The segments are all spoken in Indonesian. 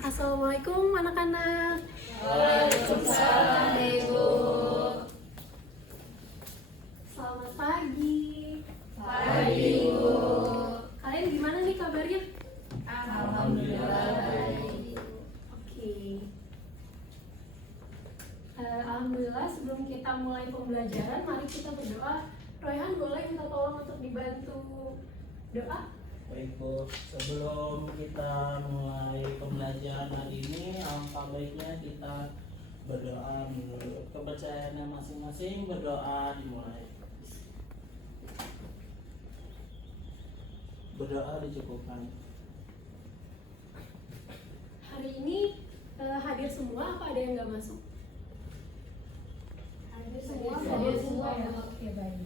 Assalamualaikum anak-anak. Waalaikumsalam, Ibu. Selamat pagi. Pagi, Ibu. Kalian gimana nih kabarnya? Alhamdulillah baik. Oke. Alhamdulillah, sebelum kita mulai pembelajaran, mari kita berdoa. Royhan boleh minta tolong untuk dibantu doa? Baik Bu, sebelum kita mulai pembelajaran hari ini, alangkah baiknya kita berdoa menurut kepercayaannya masing-masing. Berdoa dimulai. Berdoa dicukupkan. Hari ini hadir semua apa ada yang nggak masuk? Hadir semua ya. Oke, baik.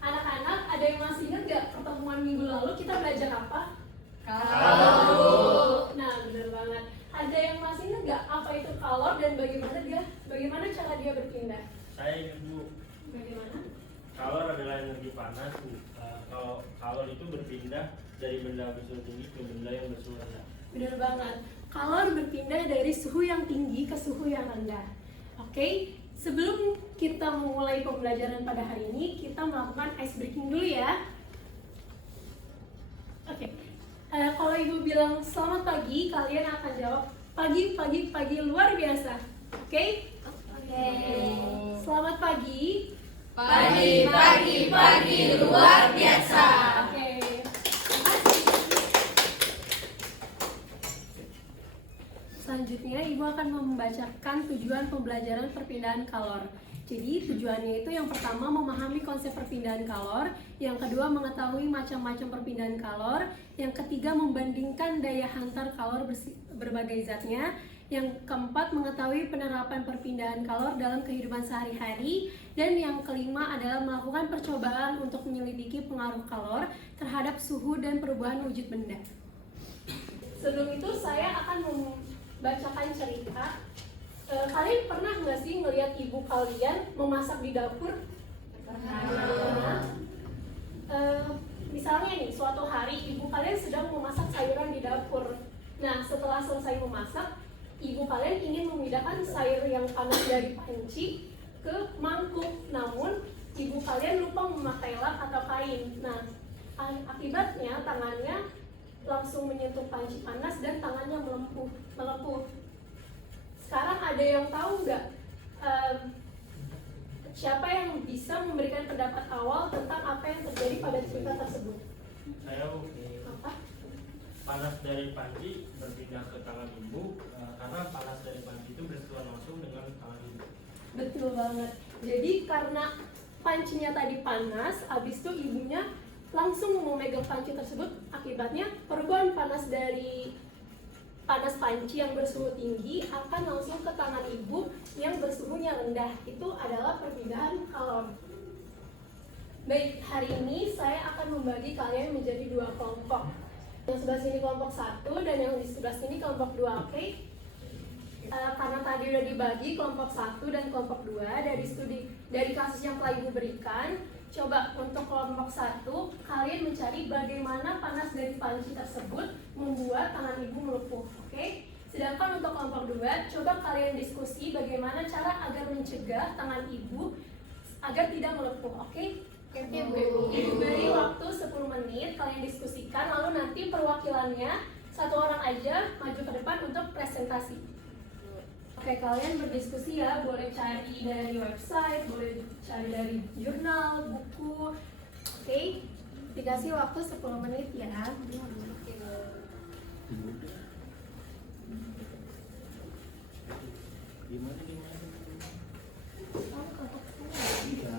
Anak-anak, ada yang masih ingat nggak pertemuan minggu lalu kita belajar apa? Kalor. Nah, benar banget. Ada yang masih ingat nggak apa itu kalor dan bagaimana cara dia berpindah? Saya ingat Bu, Bagaimana? kalor adalah energi panas Bu. Kalau kalor itu berpindah dari benda bersuhu tinggi ke benda yang bersuhu rendah. Benar banget. Kalor berpindah dari suhu yang tinggi ke suhu yang rendah. Oke, sebelum kita memulai pembelajaran pada hari ini, kita melakukan ice breaking dulu ya. Oke, kalau ibu bilang selamat pagi, kalian akan jawab pagi, pagi, pagi luar biasa. Oke? Oke. Selamat pagi. Pagi, pagi, pagi luar biasa. Oke. Selanjutnya, Ibu akan membacakan tujuan pembelajaran perpindahan kalor. Jadi, tujuannya itu yang pertama memahami konsep perpindahan kalor, yang kedua mengetahui macam-macam perpindahan kalor, yang ketiga membandingkan daya hantar kalor berbagai zatnya, yang keempat mengetahui penerapan perpindahan kalor dalam kehidupan sehari-hari, dan yang kelima adalah melakukan percobaan untuk menyelidiki pengaruh kalor terhadap suhu dan perubahan wujud benda. Sebelum itu saya akan membacakan cerita. Kalian pernah nggak sih ngelihat ibu kalian memasak di dapur? Pernah. Misalnya nih, suatu hari ibu kalian sedang memasak sayuran di dapur. Nah, setelah selesai memasak, ibu kalian ingin memindahkan sayur yang panas dari panci ke mangkuk. Namun, ibu kalian lupa memakai lap atau kain. Nah, akibatnya tangannya langsung menyentuh panci panas dan tangannya melepuh. Sekarang ada yang tahu nggak siapa yang bisa memberikan pendapat awal tentang apa yang terjadi pada cerita tersebut? Saya Bu, Apa? panas dari panci berpindah ke tangan ibu karena panas dari panci itu bersentuhan langsung dengan tangan ibu. Betul banget. Jadi karena pancinya tadi panas, habis itu ibunya langsung memegang panci tersebut, akibatnya perubahan panas dari panas panci yang bersuhu tinggi akan langsung ke tangan ibu yang bersuhunya rendah. Itu adalah perpindahan kalor. Baik, hari ini saya akan membagi kalian menjadi dua kelompok. Yang sebelah sini kelompok 1 dan yang di sebelah sini kelompok 2, oke? Karena tadi udah dibagi kelompok 1 dan kelompok 2 dari kasus yang telah ibu berikan. Coba untuk kelompok 1, kalian mencari bagaimana panas dari panci tersebut membuat tangan ibu melepuh, oke? Sedangkan untuk kelompok 2, coba kalian diskusi bagaimana cara agar mencegah tangan ibu agar tidak melepuh, oke? Ibu beri waktu 10 menit, kalian diskusikan, lalu nanti perwakilannya satu orang aja maju ke depan untuk presentasi. Oke, kalian berdiskusi ya, boleh cari dari website, boleh cari dari jurnal, buku. Oke, dikasih waktu 10 menit ya. Gimana? Iya.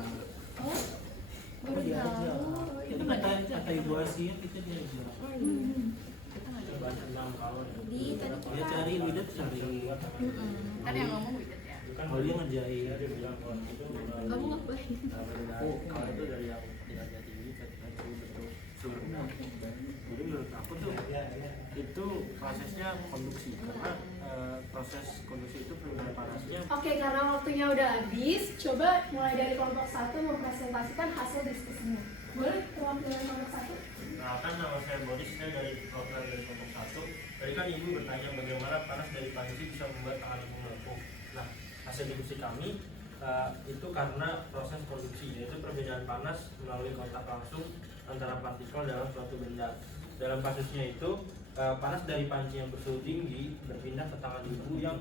Oh, baru Diajar. tahu. Jadi kata Ibu Asia kita diajar. Bahan 6 kalor. Dia cari lidah cari. Kan yang ngomong Widet ya. Oh dia ngerjain. Dia bilang kalau itu Kamu ngapain? kalor itu dari yang kinerja tinggi ke suhu rendah. Jadi menurut aku tuh itu prosesnya konduksi karena proses konduksi itu perubahan panasnya. Oke, karena waktunya udah habis, coba mulai dari kelompok 1 mempresentasikan hasil diskusinya. Boleh perwakilan kelompok 1? Nah, kan nama saya Boris, saya dari program dari kelompok 1. Dari tadi kan ibu bertanya bagaimana panas dari panci bisa membuat tangan ibu melepuh. Nah, hasil diskusi kami itu karena proses produksi, yaitu perbedaan panas melalui kontak langsung antara partikel dalam suatu benda. Dalam kasusnya itu panas dari panci yang bersuhu tinggi berpindah ke tangan ibu yang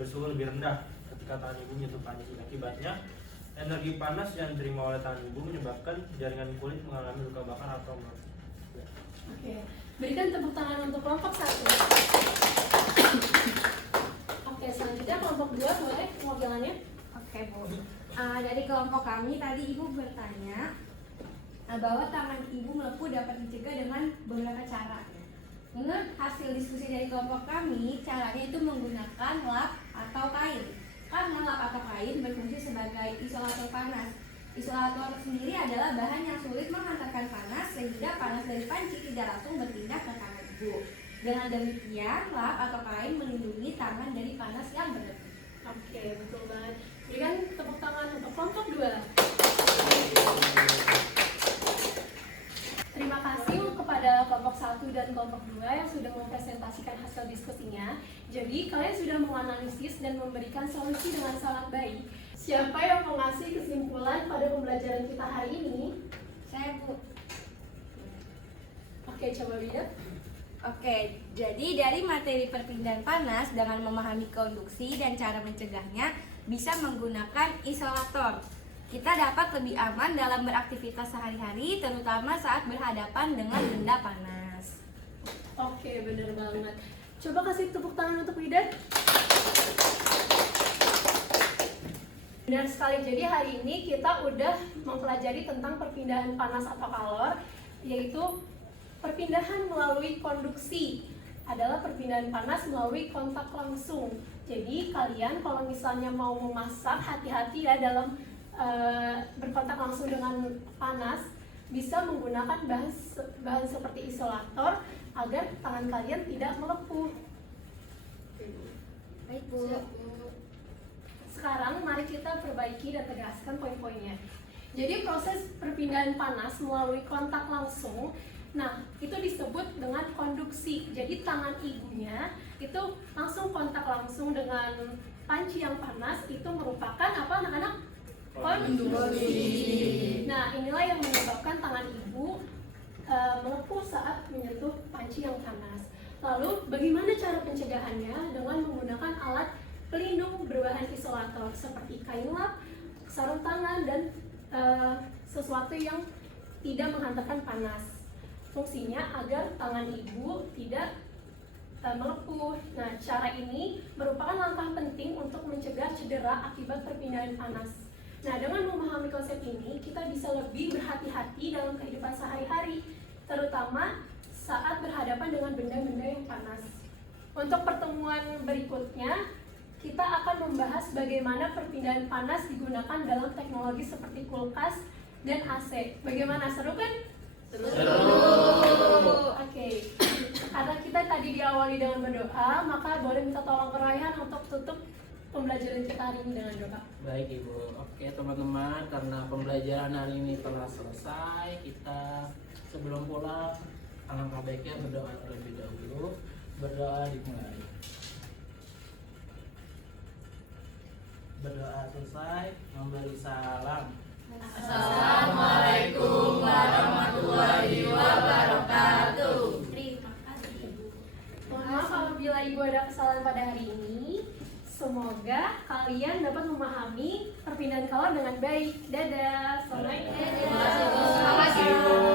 bersuhu lebih rendah ketika tangan ibu menyentuh panci. Akibatnya energi panas yang diterima oleh tangan ibu menyebabkan jaringan kulit mengalami luka bakar atau melepuh. Oke, berikan tepuk tangan untuk kelompok 1. Oke, selanjutnya kelompok 2 boleh pewakilannya. Oke Bu, dari kelompok kami tadi Ibu bertanya bahwa tangan Ibu melepuh dapat dicegah dengan beberapa cara. Menurut hasil diskusi dari kelompok kami, caranya itu menggunakan lap atau kain. Karena lap atau kain berfungsi sebagai isolator panas. Isolator sendiri adalah bahan yang sulit menghantarkan panas sehingga panas dari panci tidak langsung berpindah ke tangan Ibu. Dengan demikian, lap atau kain melindungi tangan dari panas yang berlebih. Oke, betul banget. Berikan tepuk tangan untuk kelompok 2. Terima kasih kepada kelompok 1 dan kelompok 2 yang sudah mempresentasikan hasil diskusinya. Jadi, kalian sudah menganalisis dan memberikan solusi dengan sangat baik. Siapa yang mau ngasih kesimpulan pada pembelajaran kita hari ini? Saya Bu. Oke, coba Wida. Oke, jadi dari materi perpindahan panas dengan memahami konduksi dan cara mencegahnya bisa menggunakan isolator. Kita dapat lebih aman dalam beraktivitas sehari-hari, terutama saat berhadapan dengan benda panas. Oke, bener banget. Coba kasih tepuk tangan untuk Wida. Benar sekali, jadi hari ini kita udah mempelajari tentang perpindahan panas atau kalor, yaitu perpindahan melalui konduksi adalah perpindahan panas melalui kontak langsung. Jadi kalian kalau misalnya mau memasak, hati-hati ya dalam berkontak langsung dengan panas, bisa menggunakan bahan seperti isolator agar tangan kalian tidak melepuh. Baik Bu. Sekarang mari kita perbaiki dan tegaskan poin-poinnya. Jadi proses perpindahan panas melalui kontak langsung, nah itu disebut dengan konduksi. Jadi tangan ibunya itu langsung kontak langsung dengan panci yang panas, itu merupakan apa anak-anak? Konduksi. Nah inilah yang menyebabkan tangan ibu melepuh saat menyentuh panci yang panas. Lalu bagaimana cara pencegahannya? Dengan menggunakan alat pelindung berbahan isolator seperti kain lap, sarung tangan, dan sesuatu yang tidak menghantarkan panas. Fungsinya agar tangan ibu tidak melepuh. Nah, cara ini merupakan langkah penting untuk mencegah cedera akibat perpindahan panas. Nah, dengan memahami konsep ini, kita bisa lebih berhati-hati dalam kehidupan sehari-hari, terutama saat berhadapan dengan benda-benda yang panas. Untuk pertemuan berikutnya, kita akan membahas bagaimana perpindahan panas digunakan dalam teknologi seperti kulkas dan AC. Bagaimana, seru kan? Seru. Oke. Karena kita tadi diawali dengan berdoa, maka boleh minta tolong ke Rayhan untuk tutup pembelajaran kita hari ini dengan doa. Baik Ibu. Oke teman-teman, karena pembelajaran hari ini telah selesai, kita sebelum pulang alangkah baiknya berdoa terlebih dahulu. Berdoa dimulai. Berdoa selesai, memberi salam. Assalamualaikum warahmatullahi wabarakatuh. Terima kasih Ibu. Mohon maaf apabila Ibu ada kesalahan pada hari ini. Semoga kalian dapat memahami perpindahan kalor dengan baik. Dadah. Assalamualaikum. Terima kasih Bu.